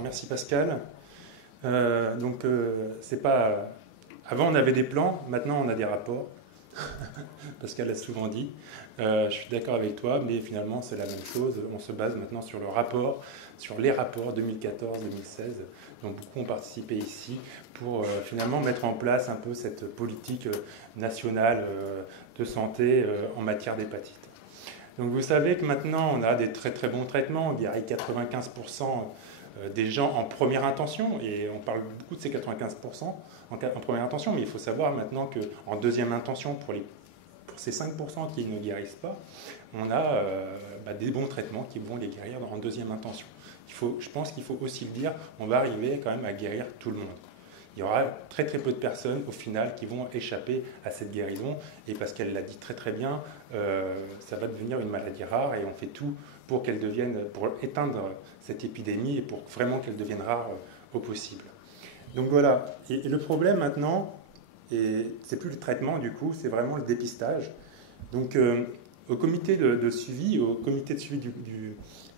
Alors merci Pascal. C'est pas. Avant on avait des plans, maintenant on a des rapports. Pascal l'a souvent dit. Je suis d'accord avec toi, mais finalement c'est la même chose. On se base maintenant sur le rapport, sur les rapports 2014-2016. Donc beaucoup ont participé ici pour finalement mettre en place un peu cette politique nationale de santé en matière d'hépatite. Donc vous savez que maintenant on a des très très bons traitements, il y a 95% des gens en première intention, et on parle beaucoup de ces 95% en première intention, mais il faut savoir maintenant qu'en deuxième intention, pour ces 5% qui ne guérissent pas, on a des bons traitements qui vont les guérir en deuxième intention. Je pense qu'il faut aussi le dire, on va arriver quand même à guérir tout le monde. Il y aura très très peu de personnes au final qui vont échapper à cette guérison, et parce qu'elle l'a dit très très bien, ça va devenir une maladie rare et on fait tout pour qu'elle devienne, pour éteindre cette épidémie et pour vraiment qu'elle devienne rare au possible. Donc voilà, et le problème maintenant, c'est plus le traitement du coup, c'est vraiment le dépistage. Donc au comité de suivi,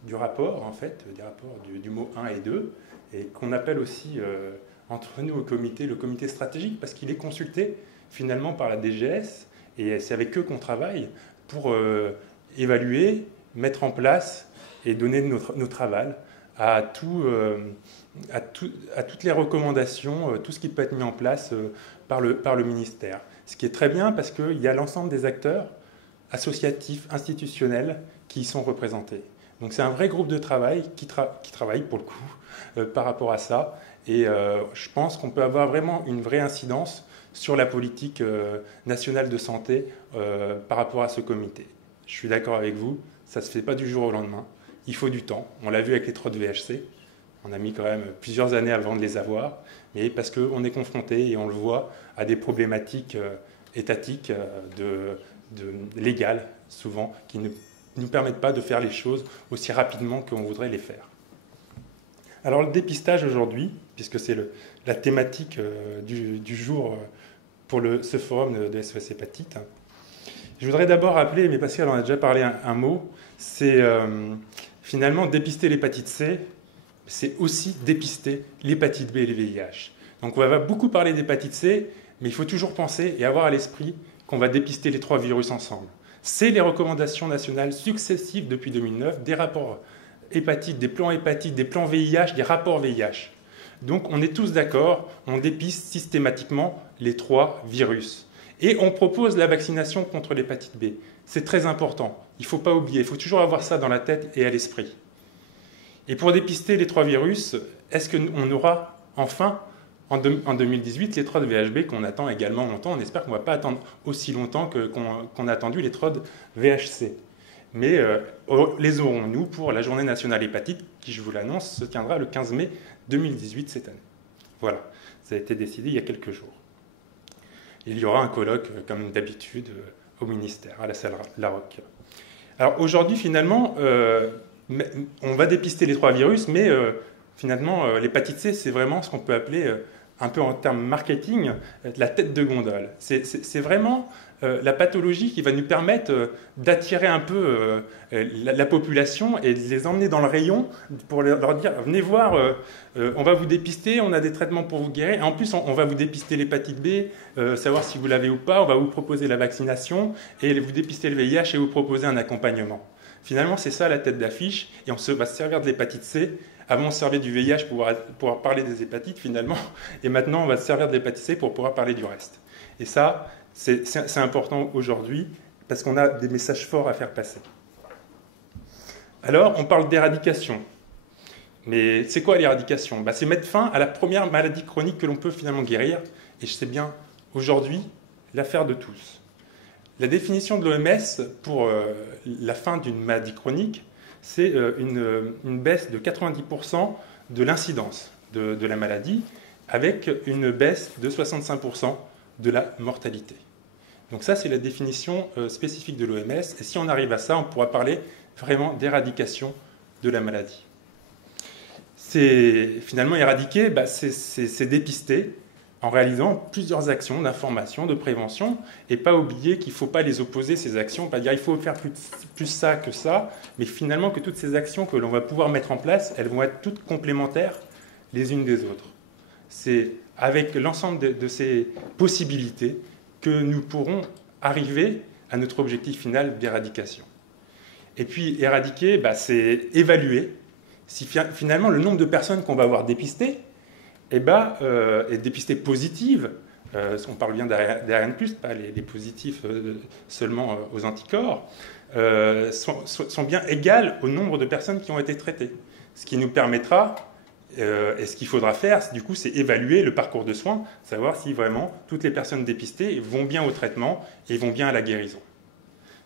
du rapport en fait, des rapports du mot 1 et 2, et qu'on appelle aussi entre nous au comité, le comité stratégique, parce qu'il est consulté finalement par la DGS, et c'est avec eux qu'on travaille pour évaluer, mettre en place et donner notre aval à toutes les recommandations, tout ce qui peut être mis en place par le ministère. Ce qui est très bien parce qu'il y a l'ensemble des acteurs associatifs, institutionnels qui y sont représentés. Donc c'est un vrai groupe de travail qui travaille pour le coup par rapport à ça. Et je pense qu'on peut avoir vraiment une vraie incidence sur la politique nationale de santé par rapport à ce comité. Je suis d'accord avec vous, ça ne se fait pas du jour au lendemain. Il faut du temps. On l'a vu avec les TROD VHC. On a mis quand même plusieurs années avant de les avoir, mais parce qu'on est confronté, et on le voit, à des problématiques étatiques, légales, souvent, qui ne nous permettent pas de faire les choses aussi rapidement qu'on voudrait les faire. Alors le dépistage aujourd'hui, puisque c'est la thématique du jour pour ce forum de SOS Hépatite, je voudrais d'abord rappeler, mais Pascal en a déjà parlé un mot, c'est finalement dépister l'hépatite C, c'est aussi dépister l'hépatite B et le VIH. Donc on va beaucoup parler d'hépatite C, mais il faut toujours penser et avoir à l'esprit qu'on va dépister les trois virus ensemble. C'est les recommandations nationales successives depuis 2009, des rapports hépatite, des plans hépatite, des plans VIH, des rapports VIH. Donc on est tous d'accord, on dépiste systématiquement les trois virus. Et on propose la vaccination contre l'hépatite B. C'est très important, il ne faut pas oublier, il faut toujours avoir ça dans la tête et à l'esprit. Et pour dépister les trois virus, est-ce qu'on aura enfin, en 2018, les TROD VHB qu'on attend également longtemps? On espère qu'on ne va pas attendre aussi longtemps qu'on a attendu les TROD VHC. Mais les aurons-nous pour la Journée nationale hépatite, qui, je vous l'annonce, se tiendra le 15 mai 2018 cette année. Voilà, ça a été décidé il y a quelques jours. Il y aura un colloque, comme d'habitude, au ministère, à la salle Larocque. Alors aujourd'hui, finalement, on va dépister les trois virus, mais finalement, l'hépatite C, c'est vraiment ce qu'on peut appeler, un peu en termes marketing, la tête de gondole. C'est vraiment la pathologie qui va nous permettre d'attirer un peu la population et de les emmener dans le rayon pour leur dire « Venez voir, on va vous dépister, on a des traitements pour vous guérir. Et en plus, on va vous dépister l'hépatite B, savoir si vous l'avez ou pas. On va vous proposer la vaccination et vous dépister le VIH et vous proposer un accompagnement. » Finalement, c'est ça la tête d'affiche, et on va se servir de l'hépatite C. Avant, on se servait du VIH pour pouvoir parler des hépatites, finalement, et maintenant, on va se servir de l'hépatite C pour pouvoir parler du reste. Et ça, c'est important aujourd'hui, parce qu'on a des messages forts à faire passer. Alors, on parle d'éradication. Mais c'est quoi l'éradication? C'est mettre fin à la première maladie chronique que l'on peut finalement guérir, et je sais bien, aujourd'hui, l'affaire de tous. La définition de l'OMS pour la fin d'une maladie chronique, c'est une baisse de 90% de l'incidence de la maladie, avec une baisse de 65% de la mortalité. Donc ça, c'est la définition spécifique de l'OMS, et si on arrive à ça, on pourra parler vraiment d'éradication de la maladie. Finalement, éradiquer, c'est dépister, en réalisant plusieurs actions d'information, de prévention, et pas oublier qu'il ne faut pas les opposer, ces actions, pas dire il faut faire plus ça que ça, mais finalement que toutes ces actions que l'on va pouvoir mettre en place, elles vont être toutes complémentaires les unes des autres. C'est avec l'ensemble de ces possibilités que nous pourrons arriver à notre objectif final d'éradication. Et puis, éradiquer, c'est évaluer si finalement le nombre de personnes qu'on va avoir dépistées est dépistées positives. On parle bien d'ARN+, pas les positifs seulement aux anticorps, sont bien égales au nombre de personnes qui ont été traitées. Ce qui nous permettra, et ce qu'il faudra faire, du coup, c'est évaluer le parcours de soins, savoir si vraiment toutes les personnes dépistées vont bien au traitement et vont bien à la guérison.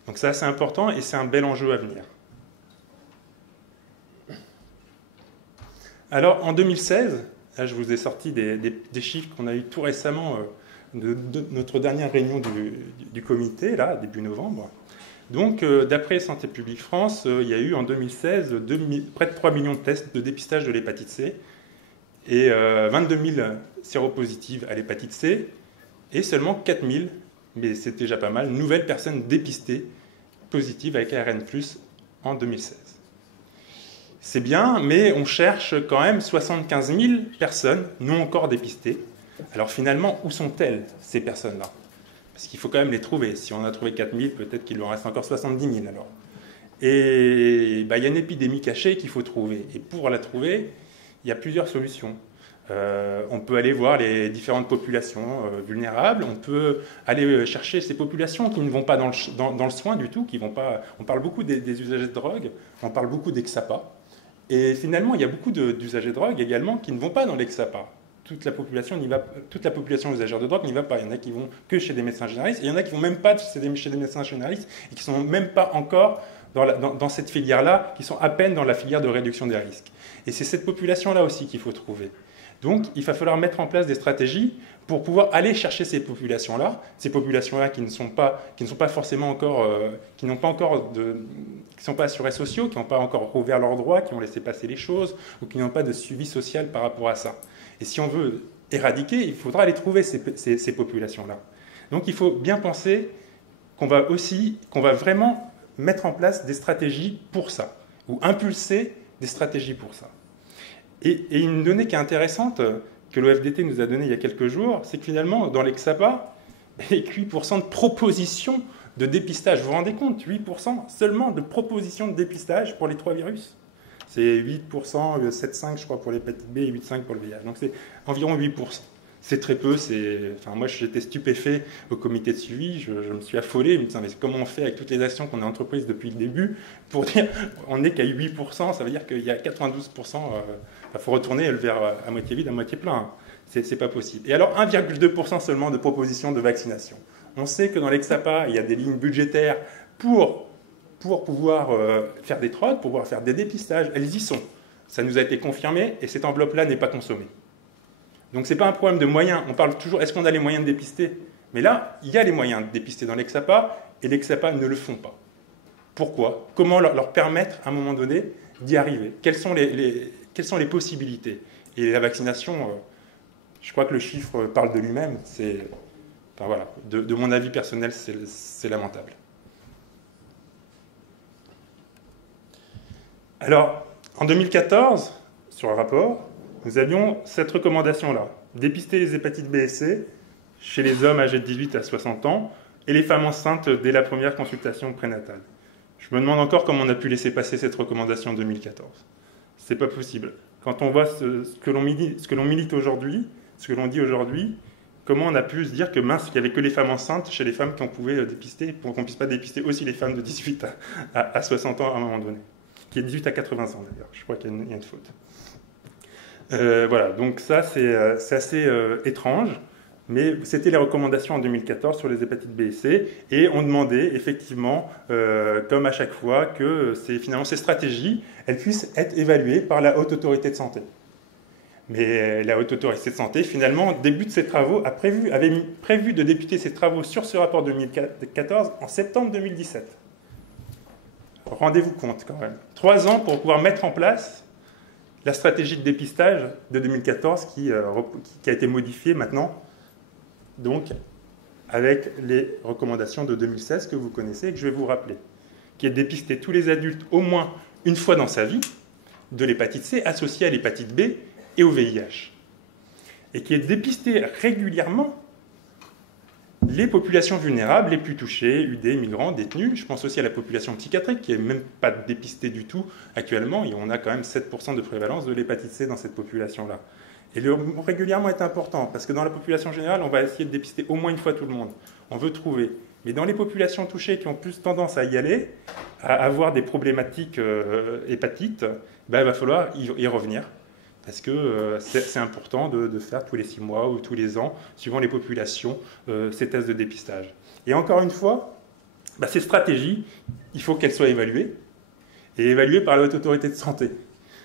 Donc ça, c'est important et c'est un bel enjeu à venir. Alors, en 2016, là, je vous ai sorti des chiffres qu'on a eu tout récemment de notre dernière réunion du comité, là, début novembre. Donc, d'après Santé publique France, il y a eu en 2016 près de 3 millions de tests de dépistage de l'hépatite C et 22 000 séropositives à l'hépatite C et seulement 4 000, mais c'est déjà pas mal, nouvelles personnes dépistées positives avec ARN+, en 2016. C'est bien, mais on cherche quand même 75 000 personnes non encore dépistées. Alors finalement, où sont-elles, ces personnes-là? Parce qu'il faut quand même les trouver. Si on en a trouvé 4 000, peut-être qu'il en reste encore 70 000 alors. Et il y a une épidémie cachée qu'il faut trouver. Et pour la trouver, il y a plusieurs solutions. On peut aller voir les différentes populations vulnérables. On peut aller chercher ces populations qui ne vont pas dans le soin du tout, qui vont pas. On parle beaucoup des usagers de drogue, on parle beaucoup des XAPA. Et finalement, il y a beaucoup d'usagers de drogue également qui ne vont pas dans les XAPA. Toute la population usagère de drogue n'y va pas. Il y en a qui vont que chez des médecins généralistes, et il y en a qui vont même pas chez des médecins généralistes et qui sont même pas encore dans cette filière-là, qui sont à peine dans la filière de réduction des risques. Et c'est cette population-là aussi qu'il faut trouver. Donc, il va falloir mettre en place des stratégies pour pouvoir aller chercher ces populations-là qui ne sont pas forcément encore, qui ne sont pas assurés sociaux, qui n'ont pas encore rouvert leurs droits, qui ont laissé passer les choses, ou qui n'ont pas de suivi social par rapport à ça. Et si on veut éradiquer, il faudra aller trouver ces populations-là. Donc, il faut bien penser qu'on va vraiment mettre en place des stratégies pour ça, ou impulser des stratégies pour ça. Et une donnée qui est intéressante, que l'OFDT nous a donnée il y a quelques jours, c'est que finalement, dans les XAPA, il y a 8% de propositions de dépistage. Vous vous rendez compte? 8% seulement de propositions de dépistage pour les 3 virus. C'est 8%, 7,5% je crois pour l'hépatite B et 8,5% pour le VIH. Donc c'est environ 8%. C'est très peu. Moi, j'étais stupéfait au comité de suivi. Je me suis affolé. Je me disais, mais comment on fait avec toutes les actions qu'on a entreprises depuis le début pour dire on n'est qu'à 8%, ça veut dire qu'il y a 92%. Il faut retourner le verre à moitié vide, à moitié plein. C'est pas possible. Et alors, 1,2% seulement de propositions de vaccination. On sait que dans l'Exapa, il y a des lignes budgétaires pour pouvoir faire des trottes, pour pouvoir faire des dépistages. Elles y sont. Ça nous a été confirmé et cette enveloppe-là n'est pas consommée. Donc ce n'est pas un problème de moyens. On parle toujours, est-ce qu'on a les moyens de dépister? Mais là, il y a les moyens de dépister dans l'Exapa et les XAPA ne le font pas. Pourquoi? Comment leur permettre, à un moment donné, d'y arriver? Quelles sont les possibilités? Et la vaccination, je crois que le chiffre parle de lui-même. De mon avis personnel, c'est lamentable. Alors, en 2014, sur un rapport, nous avions cette recommandation-là. Dépister les hépatites B et C chez les hommes âgés de 18 à 60 ans et les femmes enceintes dès la première consultation prénatale. Je me demande encore comment on a pu laisser passer cette recommandation en 2014. C'est pas possible. Quand on voit ce que l'on milite aujourd'hui, ce que l'on dit aujourd'hui, comment on a pu se dire que mince, qu'il n'y avait que les femmes enceintes chez les femmes qu'on pouvait dépister, pour qu'on ne puisse pas dépister aussi les femmes de 18 à 60 ans à un moment donné, qui est 18 à 80 ans d'ailleurs. Je crois qu'il y a une faute. Voilà, donc ça c'est assez étrange, mais c'était les recommandations en 2014 sur les hépatites B et C, et on demandait effectivement, comme à chaque fois, que finalement ces stratégies, elles puissent être évaluées par la Haute Autorité de Santé. Mais la Haute Autorité de Santé, finalement, débute ses travaux, avait prévu de débuter ses travaux sur ce rapport 2014 en septembre 2017. Rendez-vous compte quand même. 3 ans pour pouvoir mettre en place la stratégie de dépistage de 2014 qui a été modifiée maintenant, donc avec les recommandations de 2016 que vous connaissez et que je vais vous rappeler, qui est de dépister tous les adultes au moins une fois dans sa vie de l'hépatite C associée à l'hépatite B et au VIH. Et qui est dépisté régulièrement les populations vulnérables les plus touchées, UD, migrants, détenus. Je pense aussi à la population psychiatrique qui n'est même pas dépistée du tout actuellement. Et on a quand même 7% de prévalence de l'hépatite C dans cette population-là. Et le régulièrement est important parce que dans la population générale, on va essayer de dépister au moins une fois tout le monde. On veut trouver. Mais dans les populations touchées qui ont plus tendance à y aller, à avoir des problématiques hépatites, ben, il va falloir y revenir. Parce que c'est important de faire tous les 6 mois ou tous les ans, suivant les populations, ces tests de dépistage. Et encore une fois, bah, ces stratégies, il faut qu'elles soient évaluées, et évaluées par la Haute Autorité de Santé.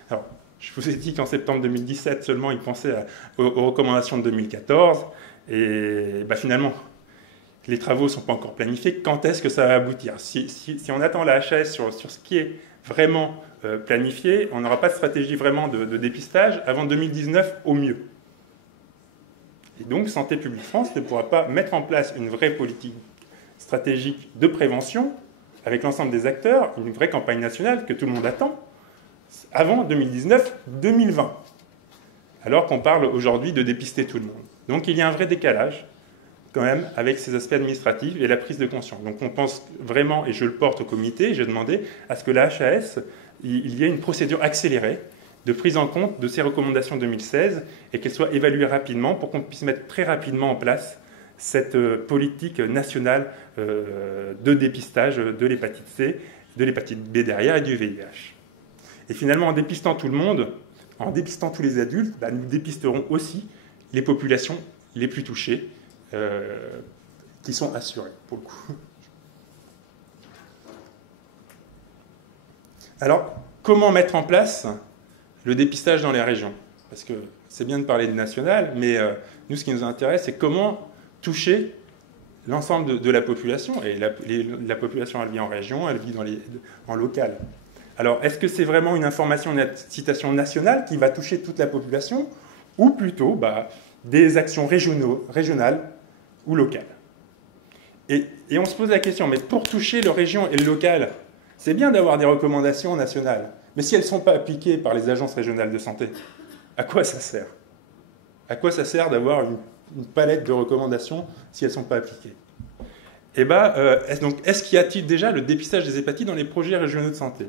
Alors, je vous ai dit qu'en septembre 2017, seulement, ils pensaient aux recommandations de 2014, et bah, finalement, les travaux ne sont pas encore planifiés. Quand est-ce que ça va aboutir? Si on attend la HAS sur ce qui est vraiment planifié, on n'aura pas de stratégie vraiment de dépistage avant 2019 au mieux. Et donc, Santé publique France ne pourra pas mettre en place une vraie politique stratégique de prévention avec l'ensemble des acteurs, une vraie campagne nationale que tout le monde attend, avant 2019-2020. Alors qu'on parle aujourd'hui de dépister tout le monde. Donc, il y a un vrai décalage quand même avec ces aspects administratifs et la prise de conscience. Donc on pense vraiment, et je le porte au comité, j'ai demandé à ce que la HAS, il y ait une procédure accélérée de prise en compte de ces recommandations 2016 et qu'elles soient évaluées rapidement pour qu'on puisse mettre très rapidement en place cette politique nationale de dépistage de l'hépatite C, de l'hépatite B derrière et du VIH. Et finalement, en dépistant tout le monde, en dépistant tous les adultes, bah, nous dépisterons aussi les populations les plus touchées, qui sont assurés, pour le coup. Alors, comment mettre en place le dépistage dans les régions? Parce que c'est bien de parler du national, mais nous, ce qui nous intéresse, c'est comment toucher l'ensemble de la population. Et la population, elle vit en région, elle vit en local. Alors, est-ce que c'est vraiment une information, une incitation nationale qui va toucher toute la population, ou plutôt des actions régionales ou locales. Et on se pose la question, mais pour toucher le région et le local, c'est bien d'avoir des recommandations nationales, mais si elles ne sont pas appliquées par les agences régionales de santé, à quoi ça sert? À quoi ça sert d'avoir une palette de recommandations si elles ne sont pas appliquées? Eh bien, est-ce qu'il y a-t-il déjà le dépistage des hépatites dans les projets régionaux de santé?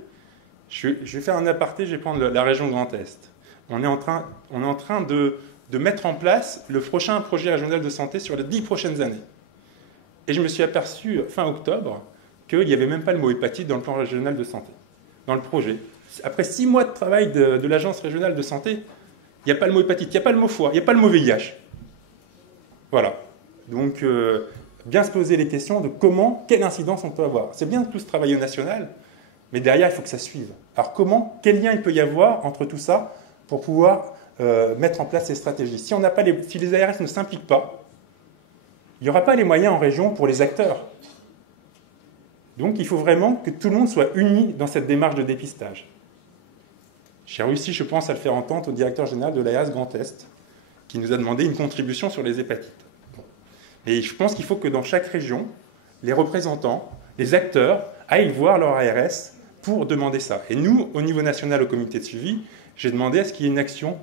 Je vais faire un aparté, je vais prendre la région Grand Est. On est en train de mettre en place le prochain projet régional de santé sur les 10 prochaines années. Et je me suis aperçu, fin octobre, qu'il n'y avait même pas le mot hépatite dans le plan régional de santé, dans le projet. Après 6 mois de travail de l'agence régionale de santé, il n'y a pas le mot hépatite, il n'y a pas le mot foie, il n'y a pas le mot VIH. Voilà. Donc, bien se poser les questions de quelle incidence on peut avoir. C'est bien de tous travailler au national, mais derrière, il faut que ça suive. Alors quel lien il peut y avoir entre tout ça pour pouvoir mettre en place ces stratégies? Si les ARS ne s'impliquent pas, il n'y aura pas les moyens en région pour les acteurs. Donc il faut vraiment que tout le monde soit uni dans cette démarche de dépistage. J'ai réussi, je pense, à le faire entendre au directeur général de l'ARS Grand Est, qui nous a demandé une contribution sur les hépatites. Et je pense qu'il faut que dans chaque région, les représentants, les acteurs, aillent voir leur ARS pour demander ça. Et nous, au niveau national, au comité de suivi, j'ai demandé à ce qu'il y ait une action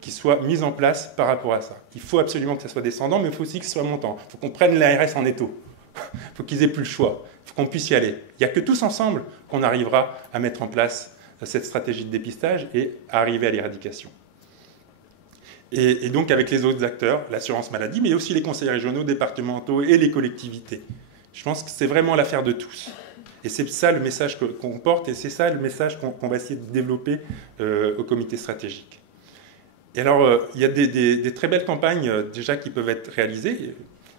qui soit mise en place par rapport à ça. Il faut absolument que ça soit descendant, mais il faut aussi que ce soit montant. Il faut qu'on prenne l'ARS en étau. Il faut qu'ils aient plus le choix. Il faut qu'on puisse y aller. Il n'y a que tous ensemble qu'on arrivera à mettre en place cette stratégie de dépistage et à arriver à l'éradication. Et donc avec les autres acteurs, l'assurance maladie, mais aussi les conseils régionaux, départementaux et les collectivités. Je pense que c'est vraiment l'affaire de tous. Et c'est ça le message qu'on porte et c'est ça le message qu'on va essayer de développer au comité stratégique. Et alors, il y a des très belles campagnes déjà qui peuvent être réalisées.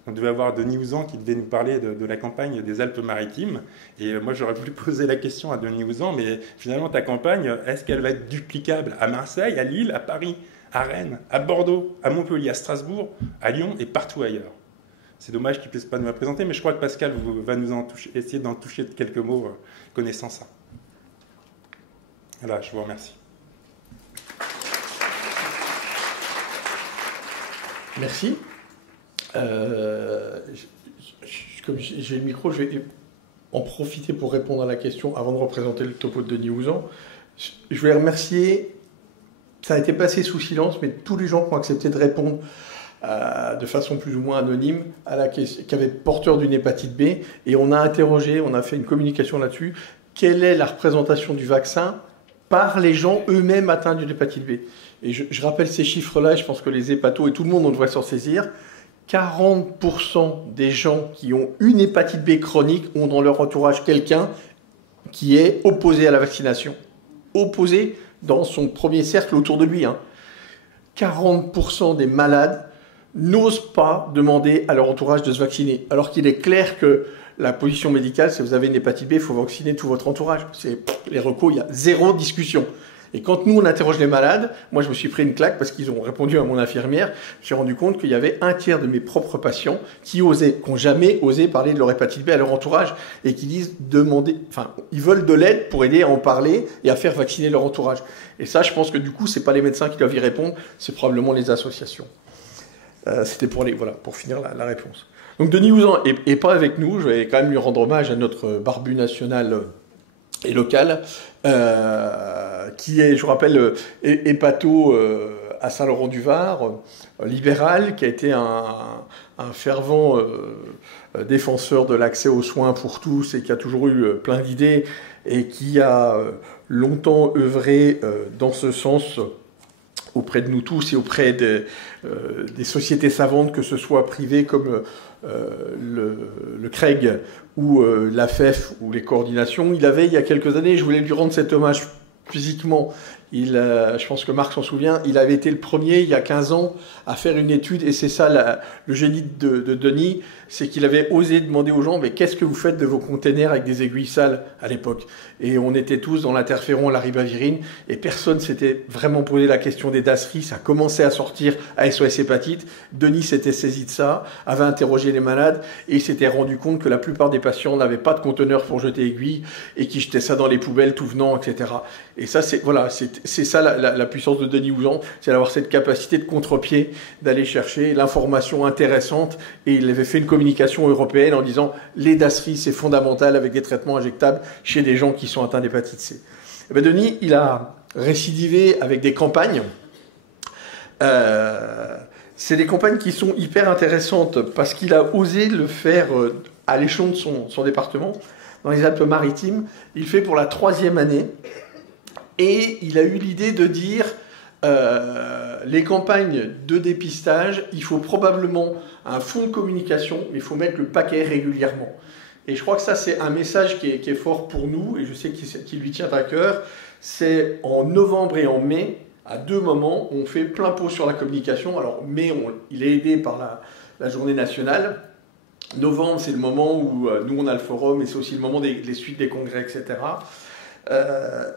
On devait avoir Denis Ouzan qui devait nous parler de la campagne des Alpes-Maritimes. Et moi, j'aurais voulu poser la question à Denis Ouzan, mais finalement, ta campagne, est-ce qu'elle va être duplicable à Marseille, à Lille, à Paris, à Rennes, à Bordeaux, à Montpellier, à Strasbourg, à Lyon et partout ailleurs? C'est dommage qu'il ne puisse pas nous la présenter, mais je crois que Pascal va nous essayer d'en toucher de quelques mots connaissant ça. Voilà, je vous remercie. Merci. Comme j'ai le micro, je vais en profiter pour répondre à la question avant de représenter le topo de Denis Ouzan. Je voulais remercier ça a été passé sous silence, mais tous les gens qui ont accepté de répondre de façon plus ou moins anonyme à la question, qui avaient porteur d'une hépatite B, et on a interrogé, on a fait une communication là-dessus, quelle est la représentation du vaccin par les gens eux-mêmes atteints d'une hépatite B. Et je rappelle ces chiffres-là, je pense que les hépatos et tout le monde, on devrait s'en saisir. 40% des gens qui ont une hépatite B chronique ont dans leur entourage quelqu'un qui est opposé à la vaccination. Opposé dans son premier cercle autour de lui. 40% des malades n'osent pas demander à leur entourage de se vacciner. Alors qu'il est clair que la position médicale, si vous avez une hépatite B, il faut vacciner tout votre entourage. Les recos, il y a zéro discussion. Et quand nous, on interroge les malades, moi, je me suis pris une claque parce qu'ils ont répondu à mon infirmière. Je me suis rendu compte qu'il y avait un tiers de mes propres patients qui n'ont jamais osé parler de leur hépatite B à leur entourage et qui disent ils veulent de l'aide pour aider à en parler et à faire vacciner leur entourage. Et ça, je pense que du coup, c'est pas les médecins qui doivent y répondre, c'est probablement les associations. C'était pour finir la réponse. Donc Denis Ouzan est pas avec nous. Je vais quand même lui rendre hommage à notre barbu national et local, qui est, je vous rappelle, hépato à Saint-Laurent-du-Var, libéral, qui a été un fervent défenseur de l'accès aux soins pour tous et qui a toujours eu plein d'idées et qui a longtemps œuvré dans ce sens auprès de nous tous et auprès des sociétés savantes, que ce soit privées comme le CREG ou l'AFEF ou les coordinations. Il avait, il y a quelques années, je voulais lui rendre cet hommage physiquement. Je pense que Marc s'en souvient, il avait été le premier, il y a 15 ans, à faire une étude, et c'est ça le génie de Denis, c'est qu'il avait osé demander aux gens, mais qu'est-ce que vous faites de vos containers avec des aiguilles sales à l'époque? Et on était tous dans l'interféron à la ribavirine, et personne s'était vraiment posé la question des DASRI, ça commençait à sortir à SOS Hépatite. Denis s'était saisi de ça, avait interrogé les malades, et il s'était rendu compte que la plupart des patients n'avaient pas de conteneur pour jeter aiguilles, et qui jetaient ça dans les poubelles tout venant, etc. Et ça, c'est ça la puissance de Denis Ouzan, c'est d'avoir cette capacité de contre-pied, d'aller chercher l'information intéressante. Et il avait fait une communication européenne en disant les DASRI, c'est fondamental avec des traitements injectables chez des gens qui sont atteints d'hépatite C. Et bien Denis, il a récidivé avec des campagnes. C'est des campagnes qui sont hyper intéressantes parce qu'il a osé le faire à l'échelon de son département, dans les Alpes-Maritimes. Il fait pour la 3e année. Et il a eu l'idée de dire, les campagnes de dépistage, il faut probablement un fonds de communication, mais il faut mettre le paquet régulièrement. Et je crois que ça, c'est un message qui est fort pour nous, et je sais qu'il lui tient à cœur. C'est en novembre et en mai, à 2 moments, on fait plein pot sur la communication. Alors, mai, il est aidé par la journée nationale. Novembre, c'est le moment où nous, on a le forum, et c'est aussi le moment des suites des congrès, etc.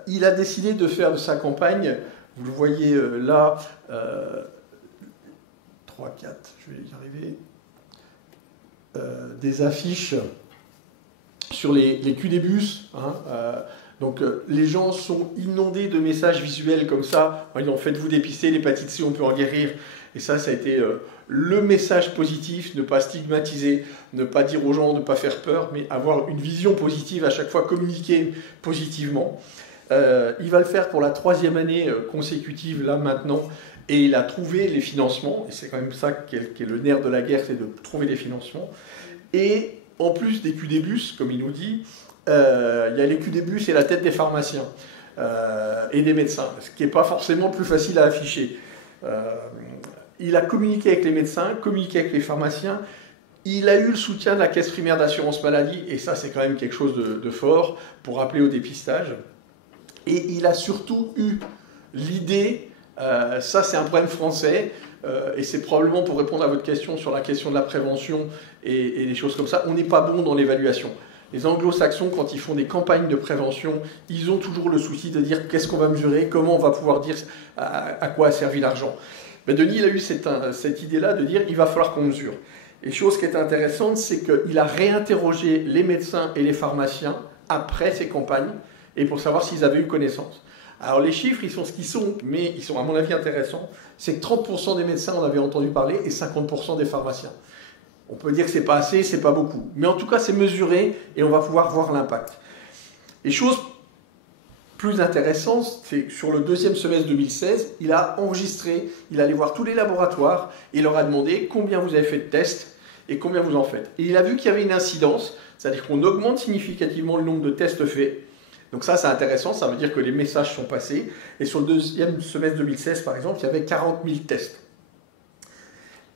Il a décidé de faire de sa campagne, vous le voyez là, 3, 4, je vais y arriver, des affiches sur les culs des bus. Donc les gens sont inondés de messages visuels comme ça, en disant faites-vous dépister, l'hépatite C, on peut en guérir. Et ça a été le message positif, ne pas stigmatiser, ne pas dire aux gens de ne pas faire peur, mais avoir une vision positive, à chaque fois communiquer positivement. Il va le faire pour la 3e année consécutive, là maintenant, et il a trouvé les financements, et c'est quand même ça qui est le nerf de la guerre, c'est de trouver les financements. Et en plus des QDBus, comme il nous dit, il y a les QDBus et la tête des pharmaciens et des médecins, ce qui n'est pas forcément plus facile à afficher. Il a communiqué avec les médecins, communiqué avec les pharmaciens. Il a eu le soutien de la Caisse primaire d'assurance maladie, et ça, c'est quand même quelque chose de fort pour appeler au dépistage. Et il a surtout eu l'idée, ça c'est un problème français, et c'est probablement pour répondre à votre question sur la question de la prévention et des choses comme ça, on n'est pas bon dans l'évaluation. Les anglo-saxons, quand ils font des campagnes de prévention, ils ont toujours le souci de dire qu'est-ce qu'on va mesurer, comment on va pouvoir dire à quoi a servi l'argent. Mais Denis, il a eu cette idée-là de dire il va falloir qu'on mesure. Et chose qui est intéressante, c'est qu'il a réinterrogé les médecins et les pharmaciens après ces campagnes, et pour savoir s'ils avaient eu connaissance. Alors les chiffres, ils sont ce qu'ils sont, mais ils sont à mon avis intéressants. C'est que 30% des médecins en avaient entendu parler et 50% des pharmaciens. On peut dire que c'est pas assez, c'est pas beaucoup. Mais en tout cas, c'est mesuré et on va pouvoir voir l'impact. Et chose plus intéressant, c'est sur le deuxième semestre 2016, il a enregistré, il allait voir tous les laboratoires et il leur a demandé combien vous avez fait de tests et combien vous en faites. Et il a vu qu'il y avait une incidence, c'est-à-dire qu'on augmente significativement le nombre de tests faits. Donc ça, c'est intéressant, ça veut dire que les messages sont passés. Et sur le deuxième semestre 2016, par exemple, il y avait 40 000 tests.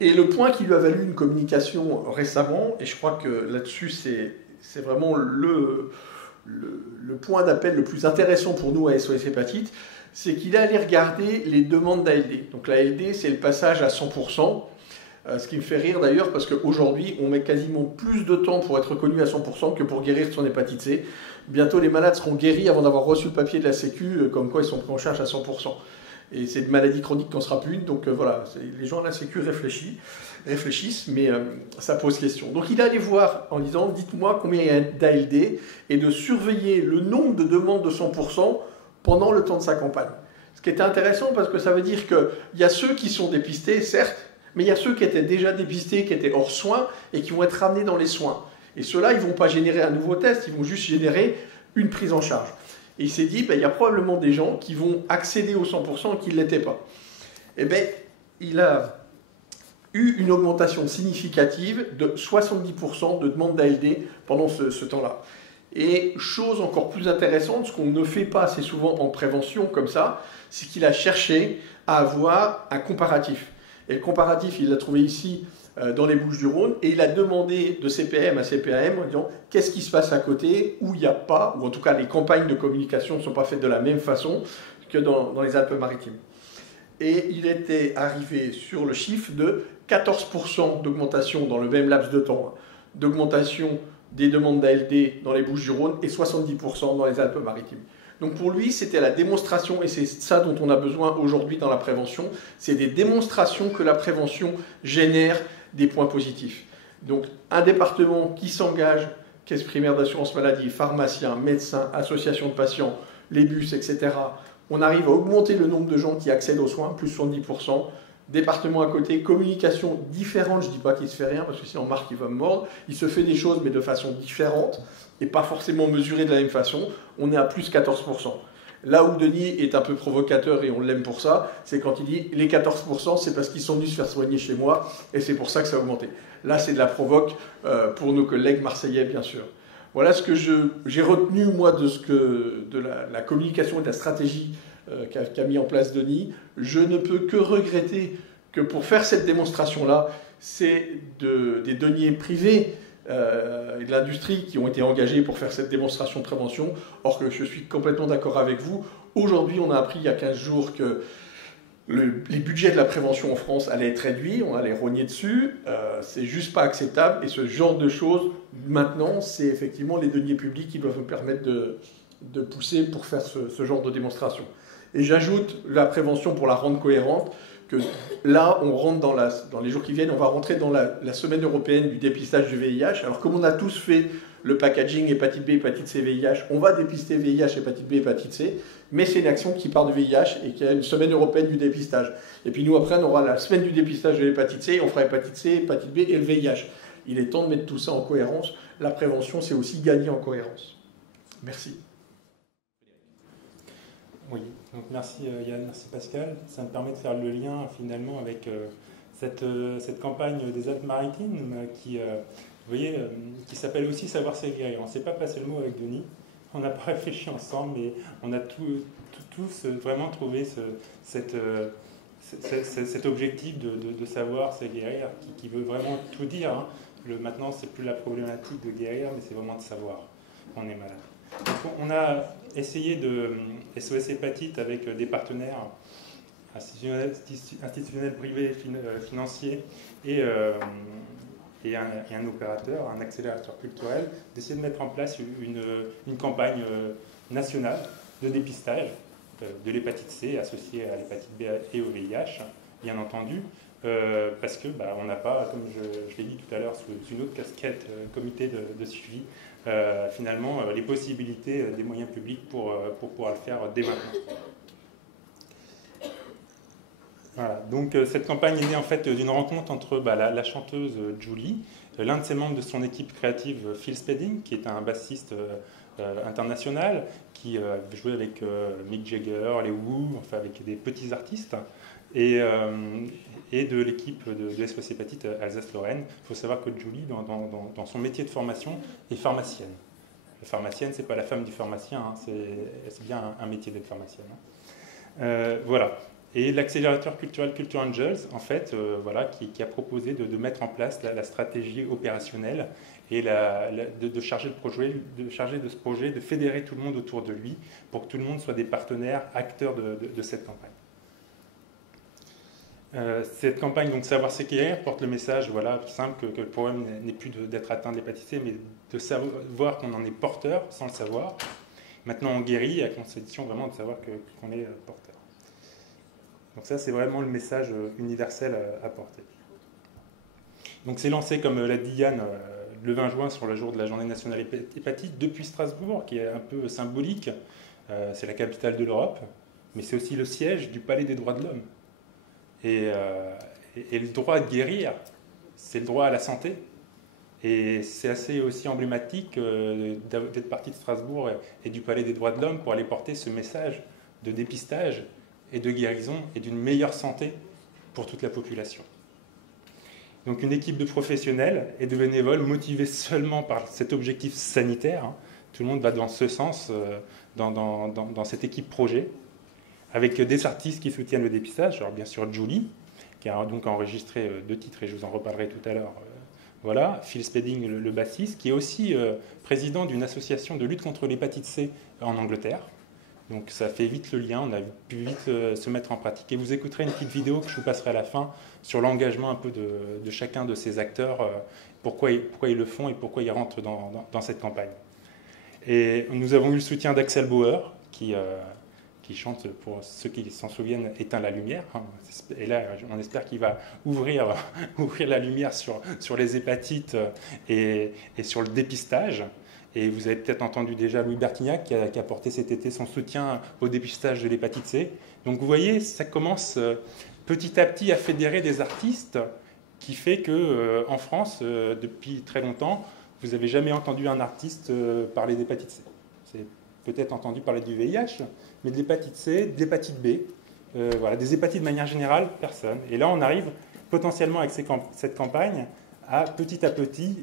Et le point qui lui a valu une communication récemment, et je crois que là-dessus, c'est vraiment le point d'appel le plus intéressant pour nous à SOS Hépatite, c'est qu'il est allé regarder les demandes d'ALD. Donc l'ALD, c'est le passage à 100%. Ce qui me fait rire d'ailleurs, parce qu'aujourd'hui, on met quasiment plus de temps pour être reconnu à 100% que pour guérir son hépatite C. Bientôt, les malades seront guéris avant d'avoir reçu le papier de la Sécu, comme quoi ils sont pris en charge à 100%. Et c'est une maladie chronique qui n'en sera plus une, donc voilà, les gens à la Sécu réfléchissent, mais ça pose question. Donc il est allé voir en disant, dites-moi combien il y a d'ALD, et de surveiller le nombre de demandes de 100% pendant le temps de sa campagne. Ce qui était intéressant, parce que ça veut dire qu'il y a ceux qui sont dépistés, certes, mais il y a ceux qui étaient déjà dépistés, qui étaient hors soins, et qui vont être ramenés dans les soins. Et ceux-là, ils ne vont pas générer un nouveau test, ils vont juste générer une prise en charge. Et il s'est dit, il y a probablement des gens qui vont accéder au 100% et qui ne l'étaient pas. Eh bien, il a eu une augmentation significative de 70% de demandes d'ALD pendant ce temps-là. Et chose encore plus intéressante, ce qu'on ne fait pas assez souvent en prévention comme ça, c'est qu'il a cherché à avoir un comparatif. Et le comparatif, il l'a trouvé ici dans les Bouches-du-Rhône, et il a demandé de CPAM à CPAM en disant qu'est-ce qui se passe à côté, où il n'y a pas, ou en tout cas les campagnes de communication ne sont pas faites de la même façon que dans les Alpes-Maritimes. Et il était arrivé sur le chiffre de 14% d'augmentation dans le même laps de temps, d'augmentation des demandes d'ALD dans les Bouches-du-Rhône et 70% dans les Alpes-Maritimes. Donc pour lui, c'était la démonstration, et c'est ça dont on a besoin aujourd'hui dans la prévention, c'est des démonstrations que la prévention génère des points positifs. Donc un département qui s'engage, caisse primaire d'assurance maladie, pharmaciens, médecins, associations de patients, les bus, etc. On arrive à augmenter le nombre de gens qui accèdent aux soins, plus 70%. Département à côté, communication différente, je ne dis pas qu'il ne se fait rien, parce que sinon Marc il va me mordre, il se fait des choses mais de façon différente, et pas forcément mesurée de la même façon, on est à plus 14%. Là où Denis est un peu provocateur, et on l'aime pour ça, c'est quand il dit les 14%, c'est parce qu'ils sont venus se faire soigner chez moi, et c'est pour ça que ça a augmenté. Là, c'est de la provoque pour nos collègues marseillais, bien sûr. Voilà ce que j'ai retenu, moi, de la communication et de la stratégie qu'a mis en place Denis. Je ne peux que regretter que pour faire cette démonstration-là, c'est des deniers privés et de l'industrie qui ont été engagés pour faire cette démonstration de prévention, or que je suis complètement d'accord avec vous. Aujourd'hui, on a appris il y a 15 jours que les budgets de la prévention en France allaient être réduits, on allait rogner dessus, c'est juste pas acceptable, et ce genre de choses, maintenant, c'est effectivement les deniers publics qui doivent nous permettre de pousser pour faire ce genre de démonstration. Et j'ajoute la prévention pour la rendre cohérente, que là, on rentre dans les jours qui viennent, on va rentrer dans la semaine européenne du dépistage du VIH. Alors, comme on a tous fait le packaging hépatite B, hépatite C, VIH, on va dépister VIH, hépatite B, hépatite C, mais c'est une action qui part du VIH et qui a une semaine européenne du dépistage. Et puis nous, après, on aura la semaine du dépistage de l'hépatite C, on fera hépatite C, hépatite B et le VIH. Il est temps de mettre tout ça en cohérence. La prévention, c'est aussi gagner en cohérence. Merci. Oui, donc merci Yann, merci Pascal. Ça me permet de faire le lien finalement avec cette campagne des Alpes-Maritimes qui, vous voyez, qui s'appelle aussi Savoir c'est guérir. On ne s'est pas passé le mot avec Denis, on n'a pas réfléchi ensemble, mais on a tous vraiment trouvé cet objectif de savoir c'est guérir qui veut vraiment tout dire. Hein. Maintenant, c'est plus la problématique de guérir, mais c'est vraiment de savoir qu'on est malade. Donc, on a essayé de SOS Hépatite avec des partenaires institutionnels privés, financiers et un opérateur, un accélérateur culturel, d'essayer de mettre en place une campagne nationale de dépistage de l'hépatite C associée à l'hépatite B et au VIH, bien entendu, parce que on n'a pas, comme je l'ai dit tout à l'heure, sous une autre casquette, comité de suivi, finalement les possibilités des moyens publics pour pouvoir le faire dès maintenant. Voilà, donc cette campagne est née en fait d'une rencontre entre la chanteuse Julie, l'un de ses membres de son équipe créative Phil Spedding, qui est un bassiste international, qui jouait avec Mick Jagger, les Who, enfin avec des petits artistes, et de l'équipe de SOS Hépatite Alsace-Lorraine. Il faut savoir que Julie, dans son métier de formation, est pharmacienne. La pharmacienne, c'est pas la femme du pharmacien, hein, c'est bien un métier d'être pharmacienne. Voilà. Et l'accélérateur culturel Culture Angels, en fait, voilà, qui a proposé de mettre en place la stratégie opérationnelle et de charger de ce projet, de fédérer tout le monde autour de lui pour que tout le monde soit des partenaires, acteurs de cette campagne. Cette campagne, donc Savoir c'est guérir, porte le message voilà, simple que le problème n'est plus d'être atteint de l'hépatite C, mais de savoir qu'on en est porteur sans le savoir. Maintenant, on guérit à condition vraiment de savoir qu'on est porteur. Donc ça, c'est vraiment le message universel à porter. Donc c'est lancé, comme l'a dit Yann, le 20 juin sur le jour de la Journée nationale hépatite depuis Strasbourg, qui est un peu symbolique. C'est la capitale de l'Europe, mais c'est aussi le siège du Palais des droits de l'homme. Et le droit de guérir, c'est le droit à la santé. Et c'est assez aussi emblématique d'être parti de Strasbourg et du Palais des droits de l'homme pour aller porter ce message de dépistage et de guérison et d'une meilleure santé pour toute la population. Donc une équipe de professionnels et de bénévoles motivés seulement par cet objectif sanitaire, hein, tout le monde va dans ce sens, dans cette équipe projet, avec des artistes qui soutiennent le dépistage. Alors bien sûr Julie, qui a donc enregistré 2 titres et je vous en reparlerai tout à l'heure. Voilà, Phil Spedding, le bassiste, qui est aussi président d'une association de lutte contre l'hépatite C en Angleterre. Donc ça fait vite le lien, on a pu vite se mettre en pratique. Et vous écouterez une petite vidéo que je vous passerai à la fin sur l'engagement un peu de chacun de ces acteurs, pourquoi ils le font et pourquoi ils rentrent dans cette campagne. Et nous avons eu le soutien d'Axel Bauer, qui chante, pour ceux qui s'en souviennent, Éteins la lumière. Et là, on espère qu'il va ouvrir la lumière sur les hépatites et sur le dépistage. Et vous avez peut-être entendu déjà Louis Bertignac qui a apporté cet été son soutien au dépistage de l'hépatite C. Donc vous voyez, ça commence petit à petit à fédérer des artistes qui fait qu'en France, depuis très longtemps, vous n'avez jamais entendu un artiste parler d'hépatite C. C'est peut-être entendu parler du VIH, mais de l'hépatite C, de l'hépatite B, voilà, des hépatites de manière générale, personne. Et là, on arrive potentiellement avec cette campagne à petit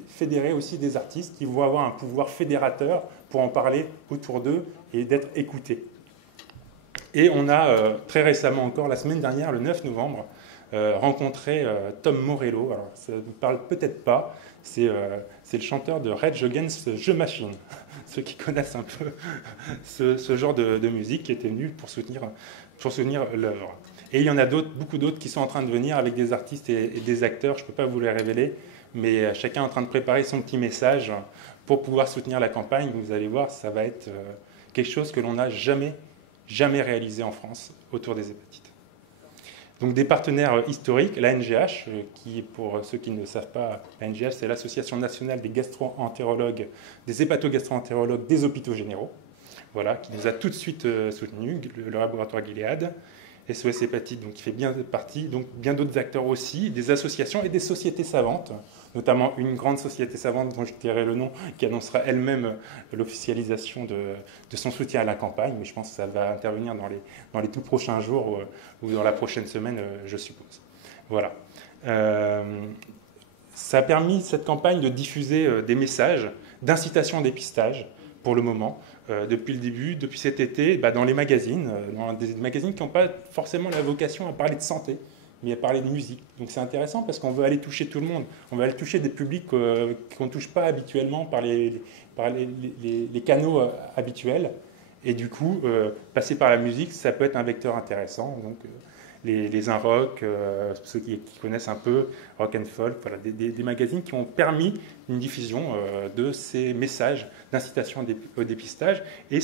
fédérer aussi des artistes qui vont avoir un pouvoir fédérateur pour en parler autour d'eux et d'être écoutés. Et on a très récemment encore, la semaine dernière, le 9 novembre, rencontré Tom Morello. Alors, ça ne vous parle peut-être pas, c'est le chanteur de Rage Against the Machine. Ceux qui connaissent un peu ce genre de musique qui était venu pour soutenir l'œuvre. Et il y en a beaucoup d'autres qui sont en train de venir avec des artistes et des acteurs, je ne peux pas vous les révéler, mais chacun est en train de préparer son petit message pour pouvoir soutenir la campagne. Vous allez voir, ça va être quelque chose que l'on n'a jamais réalisé en France autour des hépatites. Donc des partenaires historiques, la NGH, qui pour ceux qui ne savent pas, la NGH c'est l'Association nationale des gastro-entérologues, des hépatogastro-entérologues des hôpitaux généraux, voilà, qui nous a tout de suite soutenus, le laboratoire Gilead, SOS Hépatite, donc qui fait bien partie, donc bien d'autres acteurs aussi, des associations et des sociétés savantes, notamment une grande société savante dont je dirai le nom, qui annoncera elle-même l'officialisation de son soutien à la campagne, mais je pense que ça va intervenir dans les tout prochains jours ou dans la prochaine semaine, je suppose. Voilà. Ça a permis, cette campagne, de diffuser des messages d'incitation au dépistage, pour le moment, depuis le début, depuis cet été, dans les magazines, dans des magazines qui n'ont pas forcément la vocation à parler de santé, mais à parler de musique. Donc c'est intéressant parce qu'on veut aller toucher tout le monde. On veut aller toucher des publics qu'on ne touche pas habituellement par les canaux habituels. Et du coup, passer par la musique, ça peut être un vecteur intéressant. Donc les Inrock, ceux qui connaissent un peu Rock and Folk, voilà, des magazines qui ont permis une diffusion de ces messages d'incitation au dépistage. Et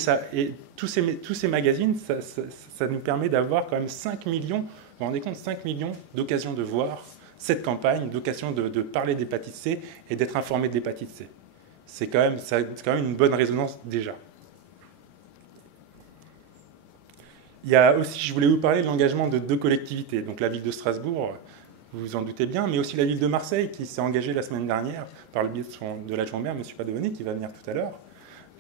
tous ces magazines, ça nous permet d'avoir quand même 5 millions, vous vous rendez compte, 5 millions d'occasions de voir cette campagne, d'occasions de parler d'hépatite C et d'être informé de l'hépatite C. C'est quand même une bonne résonance déjà. Il y a aussi, je voulais vous parler de l'engagement de 2 collectivités, donc la ville de Strasbourg, vous vous en doutez bien, mais aussi la ville de Marseille qui s'est engagée la semaine dernière par le biais de l'adjoint maire, M. Padovani, qui va venir tout à l'heure,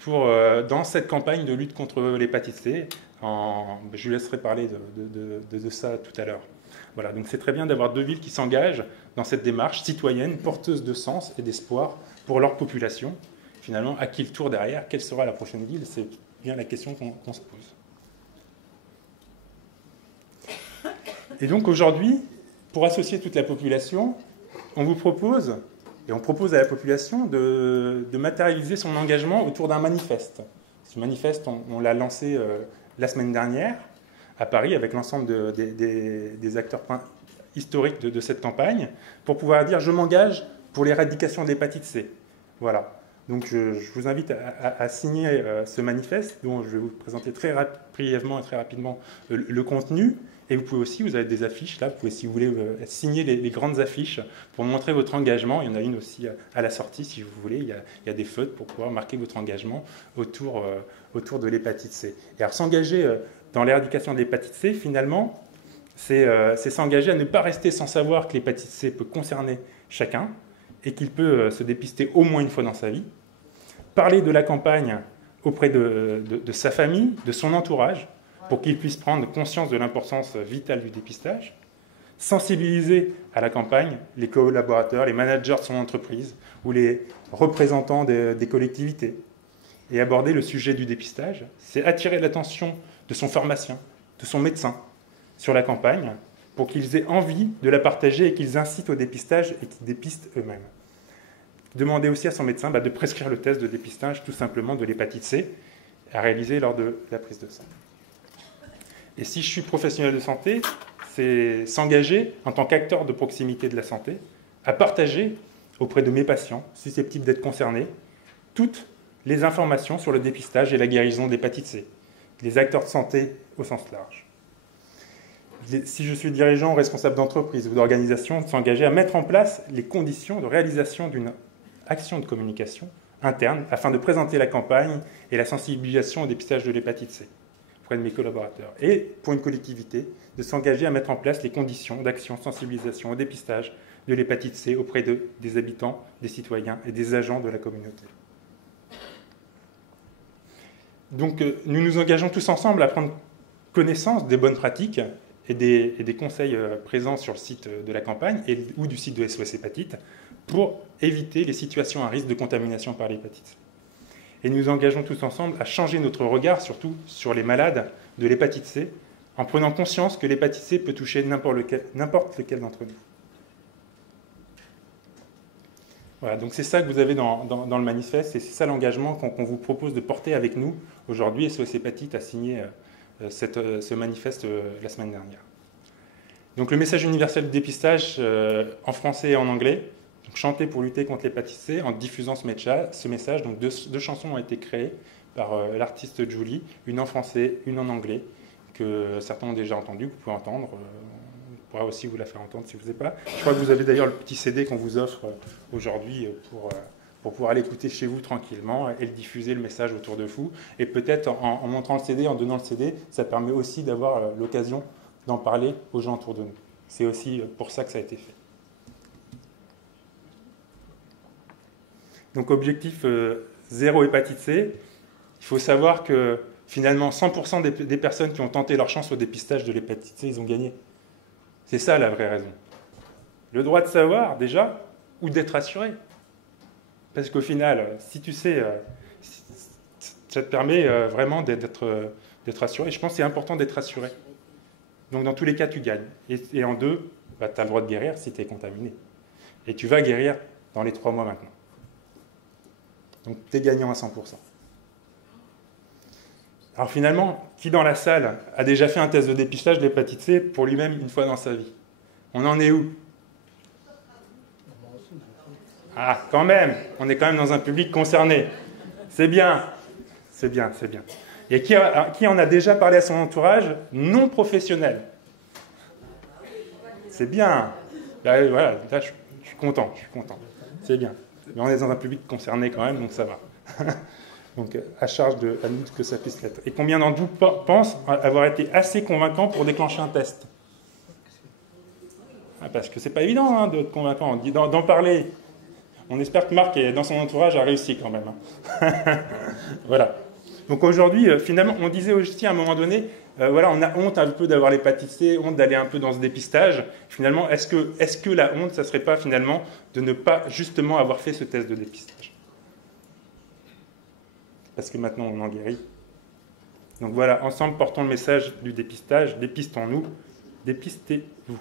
dans cette campagne de lutte contre l'hépatite C. Je lui laisserai parler de ça tout à l'heure. Voilà, donc c'est très bien d'avoir 2 villes qui s'engagent dans cette démarche citoyenne, porteuse de sens et d'espoir pour leur population. Finalement, à qui le tour derrière? Quelle sera la prochaine ville? C'est bien la question qu'on se pose. Et donc aujourd'hui, pour associer toute la population, on vous propose, et on propose à la population de matérialiser son engagement autour d'un manifeste. Ce manifeste, on l'a lancé la semaine dernière à Paris avec l'ensemble des acteurs historiques de cette campagne pour pouvoir dire « je m'engage pour l'éradication de l'hépatite C ». Voilà. Donc je vous invite à signer ce manifeste dont je vais vous présenter très brièvement et très rapidement le contenu. Et vous pouvez aussi, vous avez des affiches là, vous pouvez si vous voulez signer les grandes affiches pour montrer votre engagement. Il y en a une aussi à la sortie si vous voulez, il y a des feutres pour pouvoir marquer votre engagement autour de l'hépatite C. Et alors s'engager dans l'éradication de l'hépatite C, finalement, c'est s'engager à ne pas rester sans savoir que l'hépatite C peut concerner chacun et qu'il peut se dépister au moins une fois dans sa vie. Parler de la campagne auprès de sa famille, de son entourage, pour qu'il puisse prendre conscience de l'importance vitale du dépistage. Sensibiliser à la campagne les collaborateurs, les managers de son entreprise ou les représentants des collectivités. Et aborder le sujet du dépistage, c'est attirer l'attention de son pharmacien, de son médecin sur la campagne pour qu'ils aient envie de la partager et qu'ils incitent au dépistage et qu'ils dépistent eux-mêmes. Demander aussi à son médecin de prescrire le test de dépistage tout simplement de l'hépatite C à réaliser lors de la prise de sang. Et si je suis professionnel de santé, c'est s'engager en tant qu'acteur de proximité de la santé à partager auprès de mes patients susceptibles d'être concernés toutes les informations sur le dépistage et la guérison d'hépatite C, les acteurs de santé au sens large. Si je suis dirigeant ou responsable d'entreprise ou d'organisation, s'engager à mettre en place les conditions de réalisation d'une action de communication interne afin de présenter la campagne et la sensibilisation au dépistage de l'hépatite C auprès de mes collaborateurs. Et pour une collectivité, de s'engager à mettre en place les conditions d'action, sensibilisation au dépistage de l'hépatite C auprès des habitants, des citoyens et des agents de la communauté. Donc nous nous engageons tous ensemble à prendre connaissance des bonnes pratiques et des conseils présents sur le site de la campagne ou du site de SOS Hépatite pour éviter les situations à risque de contamination par l'hépatite. Et nous nous engageons tous ensemble à changer notre regard, surtout sur les malades de l'hépatite C, en prenant conscience que l'hépatite C peut toucher n'importe lequel d'entre nous. Voilà, donc c'est ça que vous avez dans le manifeste, et c'est ça l'engagement qu'on vous propose de porter avec nous aujourd'hui. SOS Hépatite a signé ce manifeste la semaine dernière. Donc le message universel du dépistage en français et en anglais. Donc, chanter pour lutter contre l'hépatite C en diffusant ce message. Donc deux chansons ont été créées par l'artiste Julie, une en français, une en anglais, que certains ont déjà entendu, que vous pouvez entendre. On pourra aussi vous la faire entendre si vous n'avez pas. Je crois que vous avez d'ailleurs le petit CD qu'on vous offre aujourd'hui pour pouvoir l'écouter chez vous tranquillement et le diffuser le message autour de vous. Et peut-être en montrant le CD, en donnant le CD, ça permet aussi d'avoir l'occasion d'en parler aux gens autour de nous. C'est aussi pour ça que ça a été fait. Donc objectif zéro hépatite C, il faut savoir que finalement 100% des personnes qui ont tenté leur chance au dépistage de l'hépatite C, ils ont gagné. C'est ça la vraie raison. Le droit de savoir déjà, ou d'être assuré. Parce qu'au final, si tu sais, ça te permet vraiment d'être assuré. Et je pense que c'est important d'être assuré. Donc dans tous les cas, tu gagnes. Et en deux, tu as le droit de guérir si tu es contaminé. Et tu vas guérir dans les 3 mois maintenant. Donc tu es gagnant à 100%. Alors finalement, qui dans la salle a déjà fait un test de dépistage de l'hépatite C pour lui-même une fois dans sa vie? On en est où? Ah, quand même, on est quand même dans un public concerné. C'est bien, c'est bien, c'est bien. Et qui en a déjà parlé à son entourage non professionnel? C'est bien. Là, voilà, là, je suis content, c'est bien. Mais on est dans un public concerné quand même, donc ça va. Donc à charge à nous que ça puisse l'être. Et combien d'entre vous pensent avoir été assez convaincants pour déclencher un test? Parce que c'est pas évident d'être convaincant, d'en parler. On espère que Marc, dans son entourage, a réussi quand même. Voilà. Donc aujourd'hui, finalement, on disait aussi à un moment donné, voilà, on a honte un peu d'avoir l'hépatite C, honte d'aller un peu dans ce dépistage. Finalement, est-ce que la honte, ça ne serait pas finalement de ne pas justement avoir fait ce test de dépistage? Parce que maintenant, on en guérit. Donc voilà, ensemble, portons le message du dépistage. Dépistons-nous, dépistez-vous.